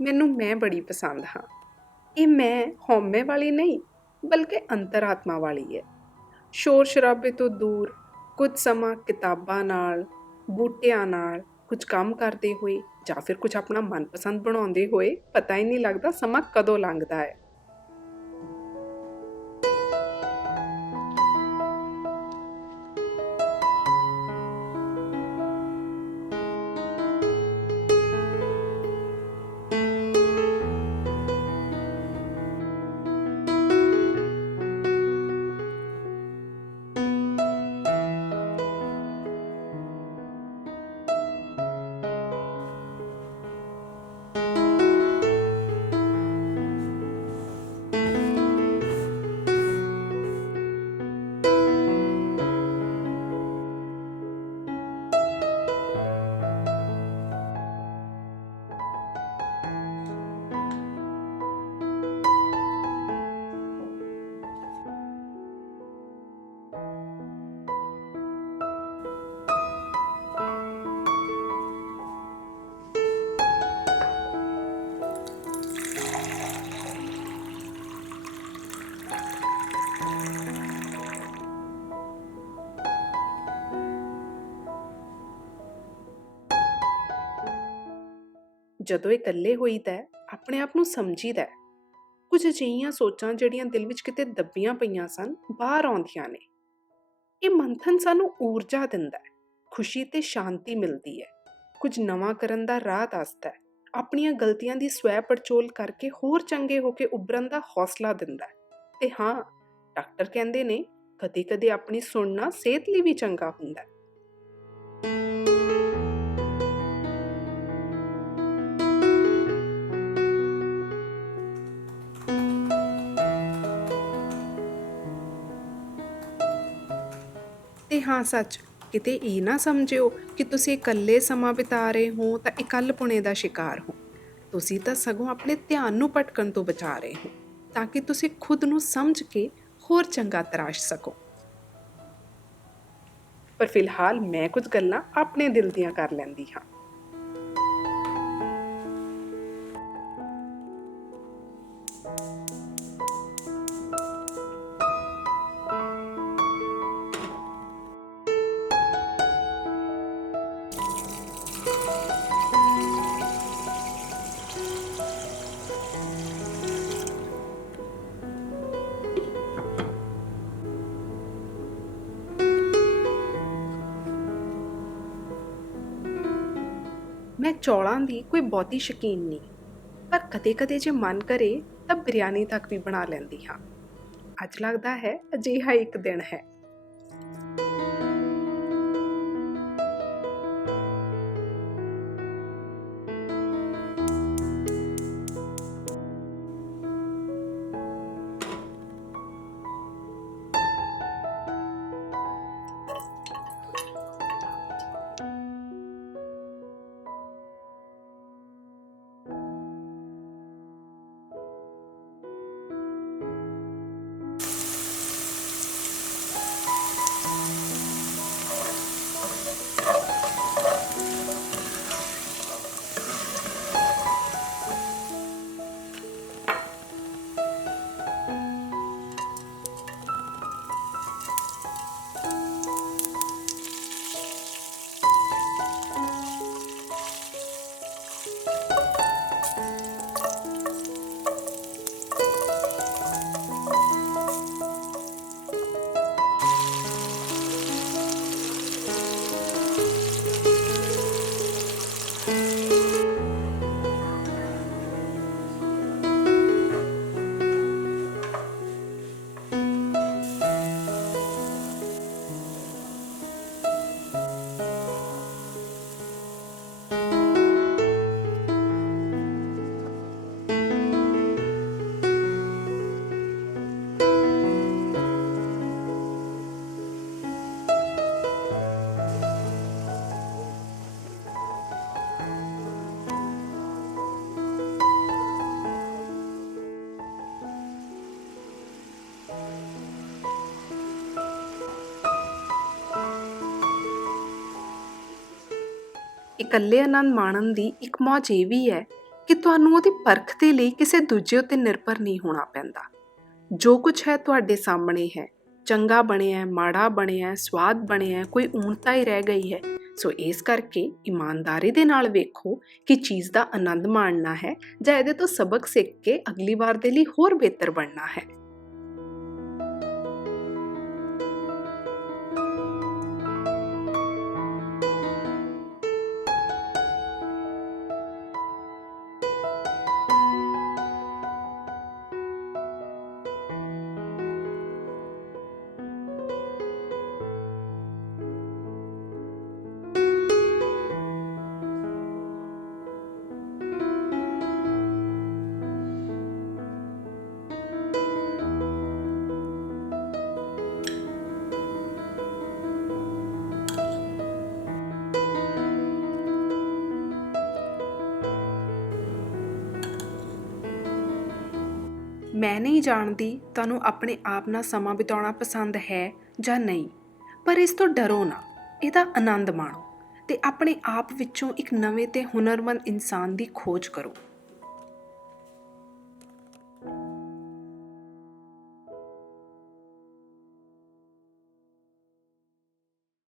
ਮੈਨੂੰ ਮੈਂ ਬੜੀ ਪਸੰਦ ਹਾਂ। ਇਹ ਮੈਂ ਹਉਮੈ ਵਾਲੀ ਨਹੀਂ, ਬਲਕਿ ਅੰਤਰਾਤਮਾ ਵਾਲੀ ਹੈ। ਸ਼ੋਰ ਸ਼ਰਾਬੇ ਤੋਂ ਦੂਰ, ਕੁਝ ਸਮਾਂ ਕਿਤਾਬਾਂ ਨਾਲ, ਬੂਟਿਆਂ ਨਾਲ ਕੁਝ ਕੰਮ ਕਰਦੇ ਹੋਏ ਜਾਂ ਫਿਰ ਕੁਝ ਆਪਣਾ ਮਨਪਸੰਦ ਬਣਾਉਂਦੇ ਹੋਏ, ਪਤਾ ਹੀ ਨਹੀਂ ਲੱਗਦਾ ਸਮਾਂ ਕਦੋਂ ਲੰਘਦਾ ਹੈ। ਜਦੋਂ ਇਹ ਇਕੱਲੇ ਹੋਈਦਾ ਹੈ, ਆਪਣੇ ਆਪ ਨੂੰ ਸਮਝੀਦਾ ਕੁਝ ਅਜਿਹੀਆਂ ਸੋਚਾਂ ਜਿਹੜੀਆਂ ਦਿਲ ਵਿੱਚ ਕਿਤੇ ਦੱਬੀਆਂ ਪਈਆਂ ਸਨ ਬਾਹਰ ਆਉਂਦੀਆਂ ਨੇ। ਇਹ ਮੰਥਨ ਸਾਨੂੰ ਊਰਜਾ ਦਿੰਦਾ ਹੈ ਖੁਸ਼ੀ ਤੇ ਸ਼ਾਂਤੀ ਮਿਲਦੀ ਹੈ ਕੁਝ ਨਵਾਂ ਕਰਨ ਦਾ ਰਾਹ ਦੱਸਦਾ ਹੈ ਆਪਣੀਆਂ ਗਲਤੀਆਂ ਦੀ ਸਵੈ ਪੜਚੋਲ ਕਰਕੇ ਹੋਰ ਚੰਗੇ ਹੋ ਕੇ ਉੱਭਰਨ ਦਾ ਹੌਸਲਾ ਦਿੰਦਾ ਹੈ। ਤੇ ਹਾਂ ਡਾਕਟਰ ਕਹਿੰਦੇ ਨੇ ਕਦੇ-ਕਦੇ ਆਪਣੀ ਸੁਣਨਾ ਸਿਹਤ ਲਈ ਵੀ ਚੰਗਾ ਹੁੰਦਾ ਹੈ। ਤੇ ਹਾਂ ਸੱਚ, ਕਿਤੇ ਇਹ ਨਾ ਸਮਝਿਓ ਕਿ ਤੁਸੀਂ ਇਕੱਲੇ ਸਮਾਂ ਬਿਤਾ ਰਹੇ ਹੋ ਤਾਂ ਇਕੱਲਪੁਣੇ ਦਾ ਸ਼ਿਕਾਰ ਹੋ। ਤੁਸੀਂ ਤਾਂ ਸਗੋਂ ਆਪਣੇ ਧਿਆਨ ਨੂੰ ਭਟਕਣ ਤੋਂ ਬਚਾ ਰਹੇ ਹੋ, ਤਾਂ ਕਿ ਤੁਸੀਂ ਖੁਦ ਨੂੰ ਸਮਝ ਕੇ ਹੋਰ ਚੰਗਾ ਤਰਾਸ਼ ਸਕੋ। ਪਰ ਫਿਲਹਾਲ ਮੈਂ ਕੁਝ ਗੱਲਾਂ ਆਪਣੇ ਦਿਲ ਦੀਆਂ ਕਰ ਲੈਂਦੀ ਹਾਂ। ਮੈਂ ਚੌਲਾਂ ਦੀ ਕੋਈ ਬਹੁਤੀ ਸ਼ਕੀਨ ਨਹੀਂ। ਪਰ ਕਦੇ-ਕਦੇ ਜੇ ਮਨ ਕਰੇ ਤਾਂ ਬਿਰਿਆਨੀ ਤੱਕ ਵੀ ਬਣਾ ਲੈਂਦੀ ਹਾਂ। ਅੱਜ ਲੱਗਦਾ ਹੈ ਅਜਿਹਾ ਇੱਕ ਦਿਨ ਹੈ। ਇਕੱਲੇ ਆਨੰਦ ਮਾਣਨ ਦੀ ਇੱਕ ਮੌਜ ਇਹ ਵੀ ਹੈ ਕਿ ਤੁਹਾਨੂੰ ਉਹਦੀ ਪਰਖ ਦੇ ਲਈ ਕਿਸੇ ਦੂਜੇ ਉੱਤੇ ਨਿਰਭਰ ਨਹੀਂ ਹੋਣਾ ਪੈਂਦਾ। ਜੋ ਕੁਝ ਹੈ ਤੁਹਾਡੇ ਸਾਹਮਣੇ ਹੈ ਚੰਗਾ ਬਣਿਆ ਹੈ, ਮਾੜਾ ਬਣਿਆ ਹੈ, ਸਵਾਦ ਬਣਿਆ ਹੈ, ਕੋਈ ਊਣਤਾ ਹੀ ਰਹਿ ਗਈ ਹੈ। ਸੋ ਇਸ ਕਰਕੇ ਇਮਾਨਦਾਰੀ ਦੇ ਨਾਲ ਵੇਖੋ ਕਿ ਚੀਜ਼ ਦਾ ਆਨੰਦ ਮਾਣਨਾ ਹੈ ਜਾਂ ਇਹਦੇ ਤੋਂ ਸਬਕ ਸਿੱਖ ਕੇ ਅਗਲੀ ਵਾਰ ਦੇ ਲਈ ਹੋਰ ਬਿਹਤਰ ਬਣਨਾ ਹੈ। ਮੈਂ ਨਹੀਂ ਜਾਣਦੀ ਤੁਹਾਨੂੰ ਆਪਣੇ ਆਪ ਨਾਲ ਸਮਾਂ ਬਿਤਾਉਣਾ ਪਸੰਦ ਹੈ ਜਾਂ ਨਹੀਂ। ਪਰ ਇਸ ਤੋਂ ਡਰੋ ਨਾ, ਇਹਦਾ ਆਨੰਦ ਮਾਣੋ ਤੇ ਆਪਣੇ ਆਪ ਵਿੱਚੋਂ ਇੱਕ ਨਵੇਂ ਤੇ ਹੁਨਰਮੰਦ ਇਨਸਾਨ ਦੀ ਖੋਜ ਕਰੋ।